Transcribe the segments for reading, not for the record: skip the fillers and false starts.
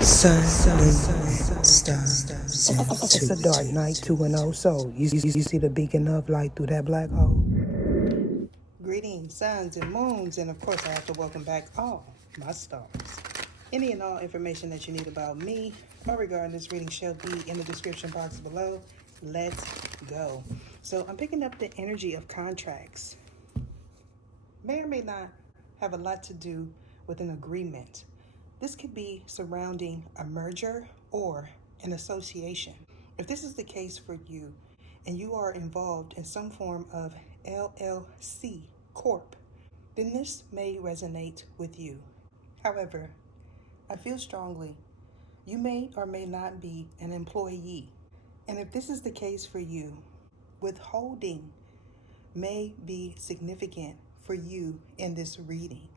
Sun, moon, stars. It's a dark night, 2-0. So, you see the beacon of light through that black hole? Greetings, suns and moons, and of course, I have to welcome back all my stars. Any and all information that you need about me or regarding this reading shall be in the description box below. Let's go. So, I'm picking up the energy of contracts. May or may not have a lot to do with an agreement. This could be surrounding a merger or an association. If this is the case for you and you are involved in some form of LLC Corp, then this may resonate with you. However, I feel strongly you may or may not be an employee. And if this is the case for you, withholding may be significant for you in this reading.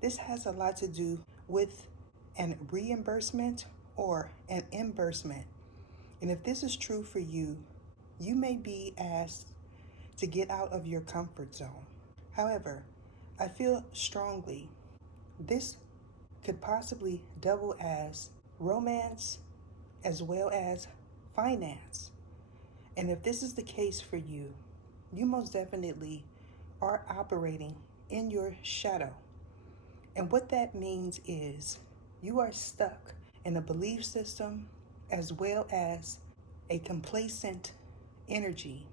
This has a lot to do with an reimbursement or an imbursement. And if this is true for you, you may be asked to get out of your comfort zone. However, I feel strongly this could possibly double as romance as well as finance. And if this is the case for you, you most definitely are operating in your shadow. And what that means is you are stuck in a belief system as well as a complacent energy.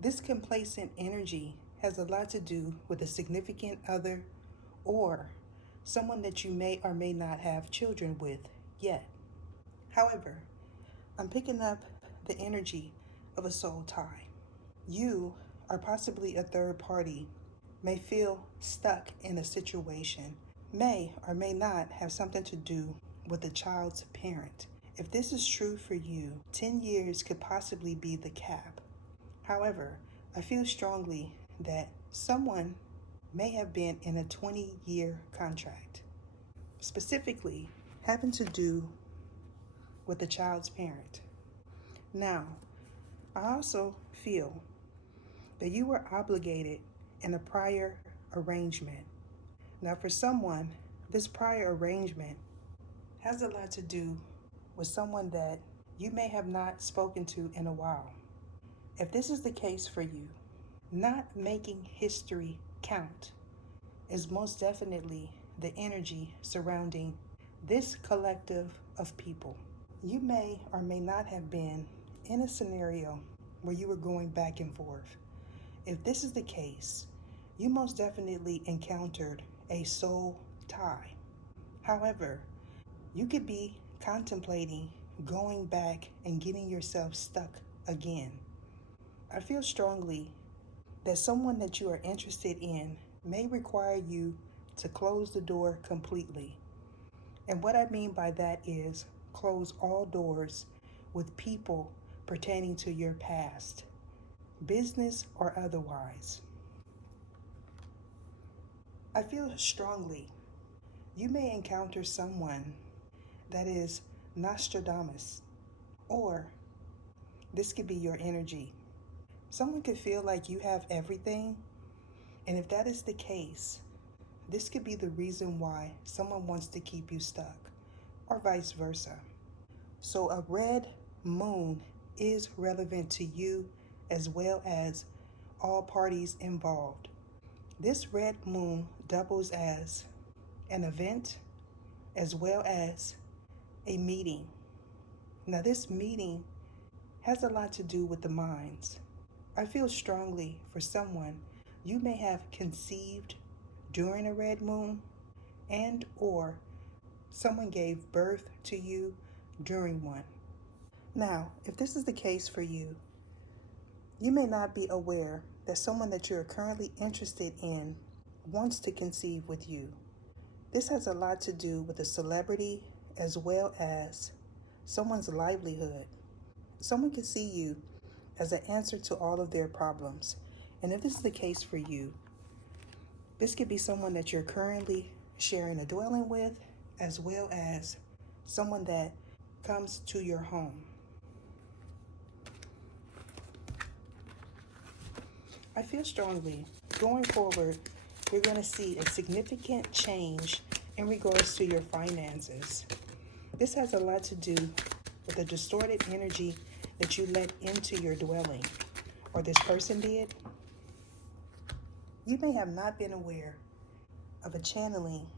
This complacent energy has a lot to do with a significant other or someone that you may or may not have children with yet. However, I'm picking up the energy of a soul tie. You, or possibly a third party, may feel stuck in a situation, may or may not have something to do with the child's parent. If this is true for you, 10 years could possibly be the cap. However, I feel strongly that someone may have been in a 20-year contract, specifically having to do with the child's parent. Now, I also feel that you were obligated in a prior arrangement. Now, for someone, this prior arrangement has a lot to do with someone that you may have not spoken to in a while. If this is the case for you, not making history count is most definitely the energy surrounding this collective of people. You may or may not have been in a scenario where you were going back and forth. If this is the case, you most definitely encountered a soul tie. However, you could be contemplating going back and getting yourself stuck again. I feel strongly that someone that you are interested in may require you to close the door completely. And what I mean by that is close all doors with people pertaining to your past, business or otherwise. I feel strongly you may encounter someone that is Nostradamus, or this could be your energy. Someone could feel like you have everything, and if that is the case, this could be the reason why someone wants to keep you stuck, or vice versa. So a red moon is relevant to you as well as all parties involved. This red moon doubles as an event as well as a meeting. Now, this meeting has a lot to do with the minds. I feel strongly for someone you may have conceived during a red moon, and or someone gave birth to you during one. Now, if this is the case for you, you may not be aware that someone that you're currently interested in wants to conceive with you. This has a lot to do with a celebrity as well as someone's livelihood. Someone can see you as an answer to all of their problems. And if this is the case for you, this could be someone that you're currently sharing a dwelling with, as well as someone that comes to your home. I feel strongly going forward, you're going to see a significant change in regards to your finances. This has a lot to do with the distorted energy that you let into your dwelling, or this person did. You may have not been aware of a channeling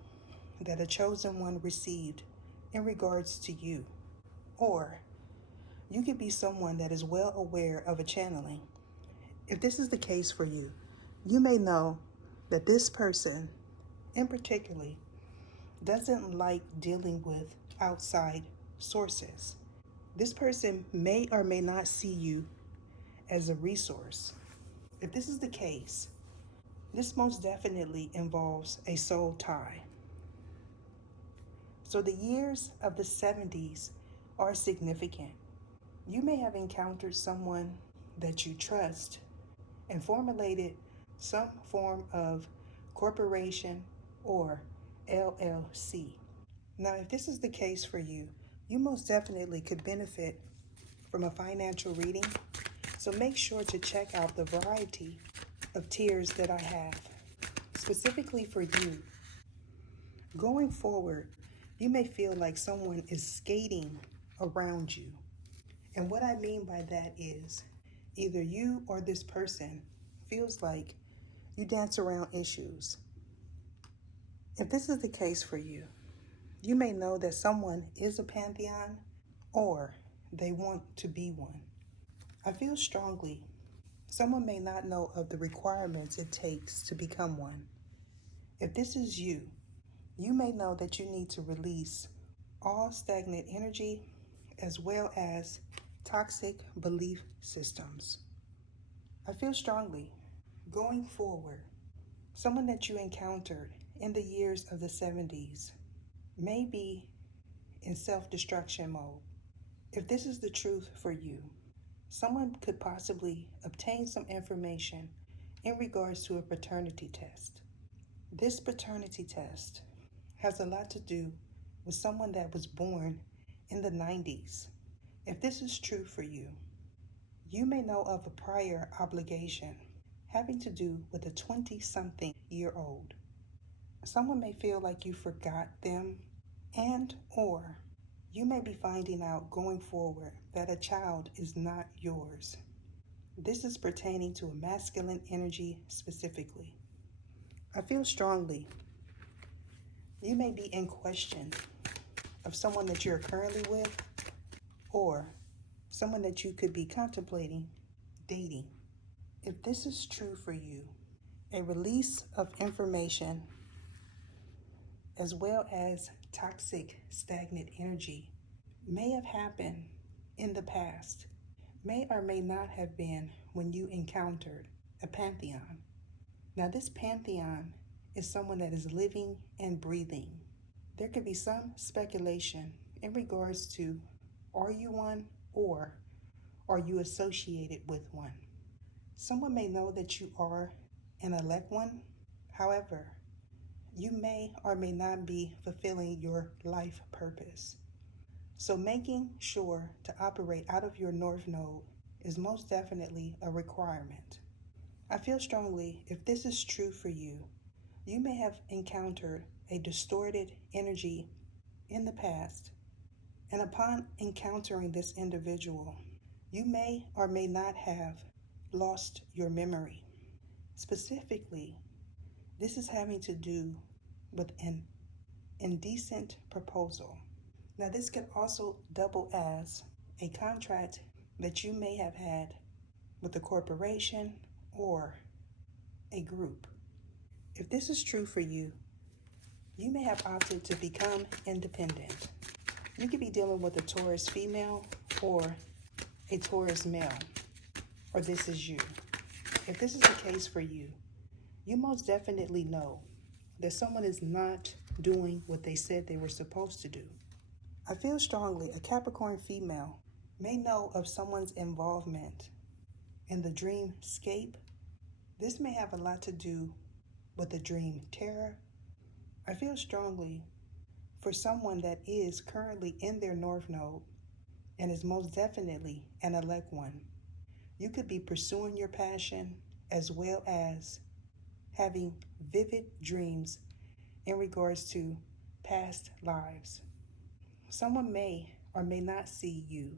that a chosen one received in regards to you, or you could be someone that is well aware of a channeling. If this is the case for you, you may know that this person in particular doesn't like dealing with outside sources. This person may or may not see you as a resource. If this is the case, this most definitely involves a soul tie. So the years of the 70s are significant. You may have encountered someone that you trust and formulated some form of corporation or LLC. Now, if this is the case for you, you most definitely could benefit from a financial reading. So make sure to check out the variety of tiers that I have specifically for you. Going forward, you may feel like someone is skating around you. And what I mean by that is either you or this person feels like you dance around issues. If this is the case for you, you may know that someone is a pantheon or they want to be one. I feel strongly someone may not know of the requirements it takes to become one. If this is you, you may know that you need to release all stagnant energy as well as toxic belief systems. I feel strongly going forward, someone that you encountered in the years of the 70s may be in self-destruction mode. If this is the truth for you, someone could possibly obtain some information in regards to a paternity test. This paternity test has a lot to do with someone that was born in the 90s. If this is true for you, you may know of a prior obligation having to do with a 20-something-year-old. Someone may feel like you forgot them, and or you may be finding out going forward that a child is not yours. This is pertaining to a masculine energy specifically. I feel strongly you may be in question of someone that you're currently with or someone that you could be contemplating dating. If this is true for you, a release of information as well as toxic, stagnant energy may have happened in the past, may or may not have been when you encountered a pantheon. Now, this pantheon is someone that is living and breathing. There could be some speculation in regards to, are you one or are you associated with one? Someone may know that you are an elect one. However, you may or may not be fulfilling your life purpose. So making sure to operate out of your North Node is most definitely a requirement. I feel strongly if this is true for you, you may have encountered a distorted energy in the past, and upon encountering this individual, you may or may not have lost your memory. Specifically, this is having to do with an indecent proposal. Now, this could also double as a contract that you may have had with a corporation or a group. If this is true for you, you may have opted to become independent. You could be dealing with a Taurus female or a Taurus male, or this is you. If this is the case for you, you most definitely know that someone is not doing what they said they were supposed to do. I feel strongly a Capricorn female may know of someone's involvement in the dreamscape. This may have a lot to do with the dream terror. I feel strongly for someone that is currently in their North Node and is most definitely an elect one. You could be pursuing your passion as well as having vivid dreams in regards to past lives. Someone may or may not see you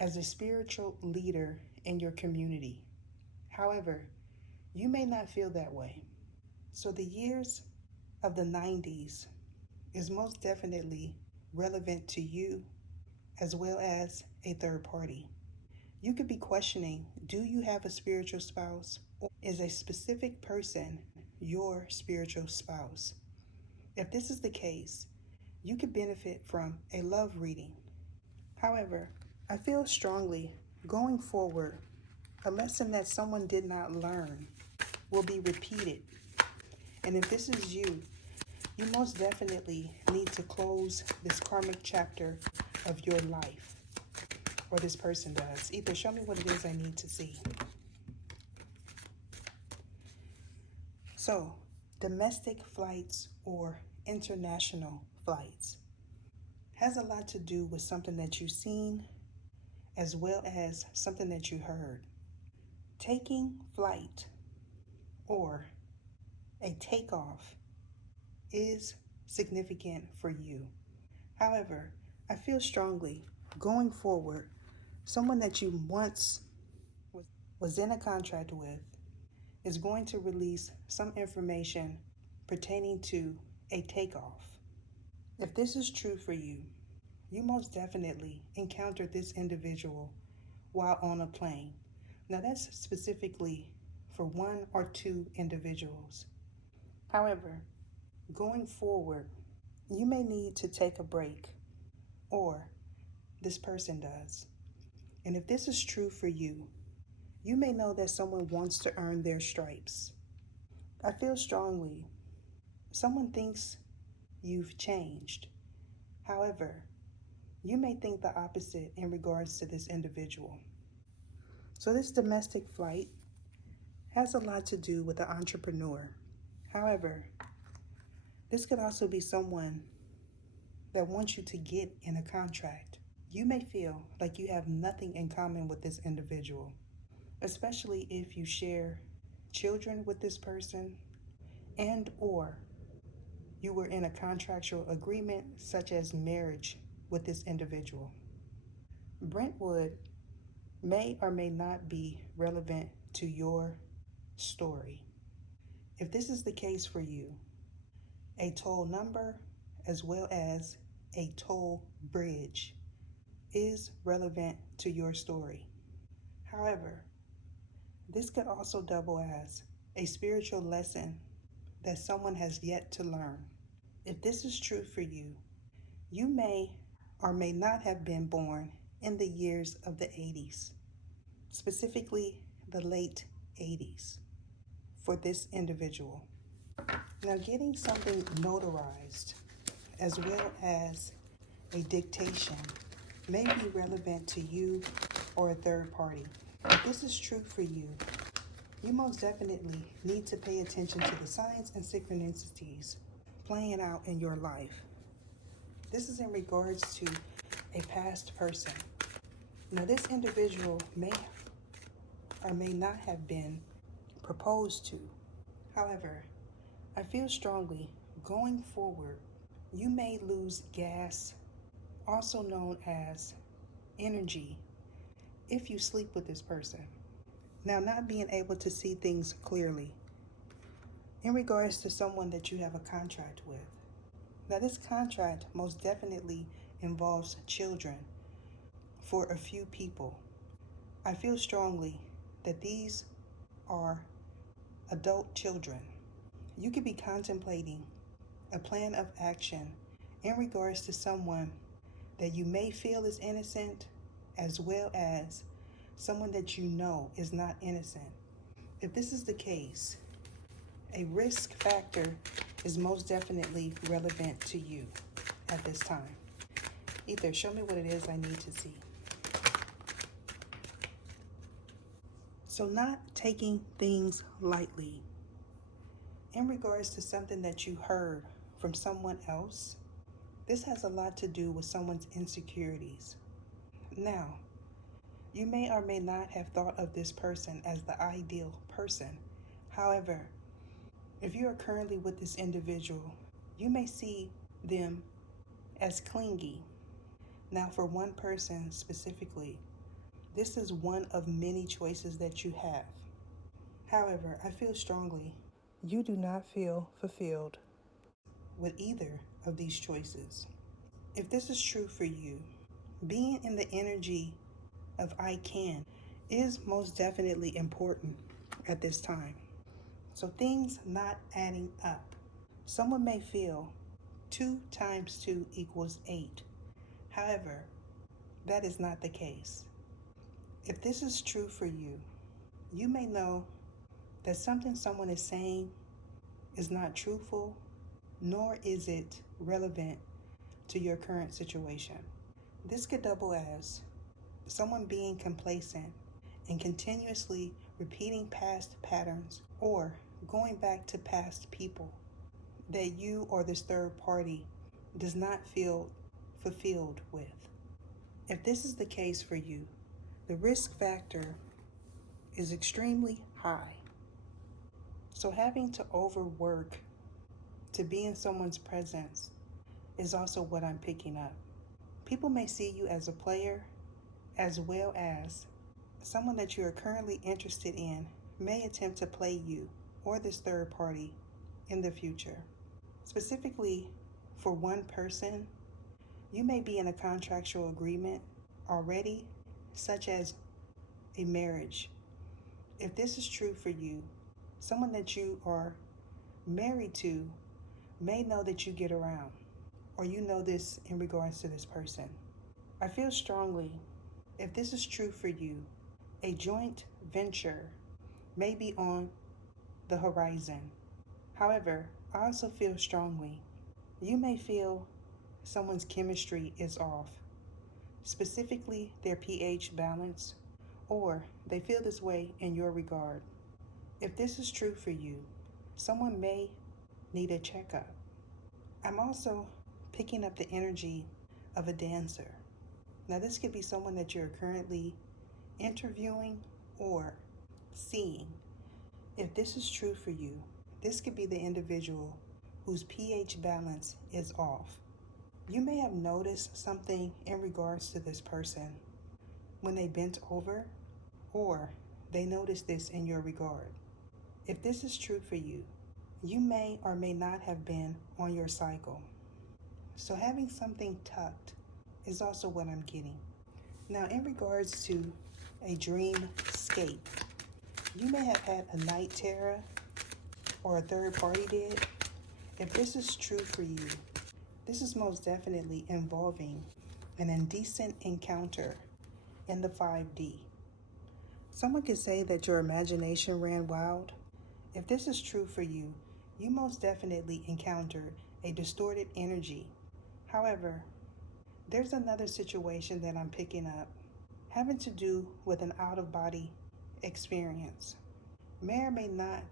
as a spiritual leader in your community. However, you may not feel that way. So the years of the 90s is most definitely relevant to you as well as a third party. You could be questioning, do you have a spiritual spouse? Or is a specific person your spiritual spouse? If this is the case, you could benefit from a love reading. However, I feel strongly going forward, a lesson that someone did not learn will be repeated. And if this is you, you most definitely need to close this karmic chapter of your life. Or this person does. Either show me what it is I need to see. So, domestic flights or international flights has a lot to do with something that you've seen as well as something that you heard. Taking flight or a takeoff is significant for you. However, I feel strongly going forward, someone that you once was in a contract with is going to release some information pertaining to a takeoff. If this is true for you, you most definitely encountered this individual while on a plane. Now that's specifically for one or two individuals. However, going forward, you may need to take a break, or this person does. And if this is true for you, you may know that someone wants to earn their stripes. I feel strongly someone thinks you've changed. However, you may think the opposite in regards to this individual. So this domestic flight has a lot to do with the entrepreneur. However, this could also be someone that wants you to get in a contract. You may feel like you have nothing in common with this individual, especially if you share children with this person and or you were in a contractual agreement such as marriage with this individual. Brentwood may or may not be relevant to your story. If this is the case for you, a toll number as well as a toll bridge is relevant to your story. However, this could also double as a spiritual lesson that someone has yet to learn. If this is true for you, you may or may not have been born in the years of the 80s, specifically the late 80s for this individual. Now, getting something notarized as well as a dictation may be relevant to you or a third party. If this is true for you, you most definitely need to pay attention to the signs and synchronicities playing out in your life. This is in regards to a past person. Now, this individual may or may not have been proposed to. However, I feel strongly going forward, you may lose gas, also known as energy, if you sleep with this person. Now, not being able to see things clearly in regards to someone that you have a contract with. Now, this contract most definitely involves children for a few people. I feel strongly that these are adult children. You could be contemplating a plan of action in regards to someone that you may feel is innocent, as well as someone that you know is not innocent. If this is the case, a risk factor is most definitely relevant to you at this time. Either show me what it is I need to see. So, not taking things lightly in regards to something that you heard from someone else. This has a lot to do with someone's insecurities. Now, you may or may not have thought of this person as the ideal person. However, if you are currently with this individual, you may see them as clingy. Now, for one person specifically, this is one of many choices that you have. However, I feel strongly You do not feel fulfilled. with either of these choices. If this is true for you, being in the energy of I can is most definitely important at this time. So things not adding up. Someone may feel 2 times 2 equals 8. However, that is not the case. If this is true for you, you may know that something someone is saying is not truthful, nor is it relevant to your current situation. This could double as someone being complacent and continuously repeating past patterns or going back to past people that you or this third party does not feel fulfilled with. If this is the case for you, the risk factor is extremely high. So having to overwork to be in someone's presence is also what I'm picking up. People may see you as a player as well as someone that you are currently interested in may attempt to play you or this third party in the future. Specifically, for one person, you may be in a contractual agreement already, such as a marriage. If this is true for you, someone that you are married to may know that you get around, or you know this in regards to this person. I feel strongly, if this is true for you, a joint venture may be on the horizon. However, I also feel strongly, you may feel someone's chemistry is off, specifically their pH balance, or they feel this way in your regard. If this is true for you, someone may need a checkup. I'm also picking up the energy of a dancer. Now, this could be someone that you're currently interviewing or seeing. If this is true for you, this could be the individual whose pH balance is off. You may have noticed something in regards to this person when they bent over, or they noticed this in your regard. If this is true for you, you may or may not have been on your cycle. So having something tucked is also what I'm getting. Now, in regards to a dreamscape, you may have had a night terror or a third party did. If this is true for you, this is most definitely involving an indecent encounter in the 5D. Someone could say that your imagination ran wild. If this is true for you, you most definitely encountered a distorted energy. However, there's another situation that I'm picking up having to do with an out-of-body experience. May or may not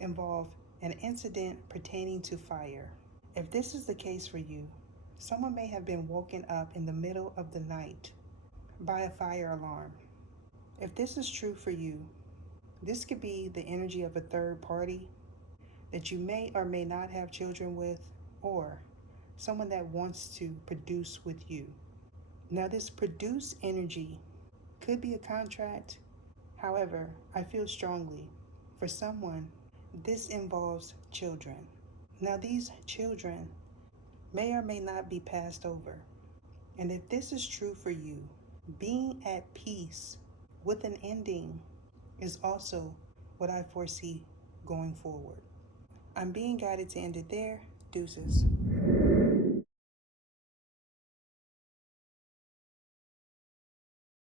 involve an incident pertaining to fire. If this is the case for you, someone may have been woken up in the middle of the night by a fire alarm. If this is true for you, this could be the energy of a third party that you may or may not have children with, or someone that wants to produce with you. Now, this produce energy could be a contract. However, I feel strongly for someone, this involves children. Now, these children may or may not be passed over. And if this is true for you, being at peace with an ending is also what I foresee going forward. I'm being guided to end it there. Deuces.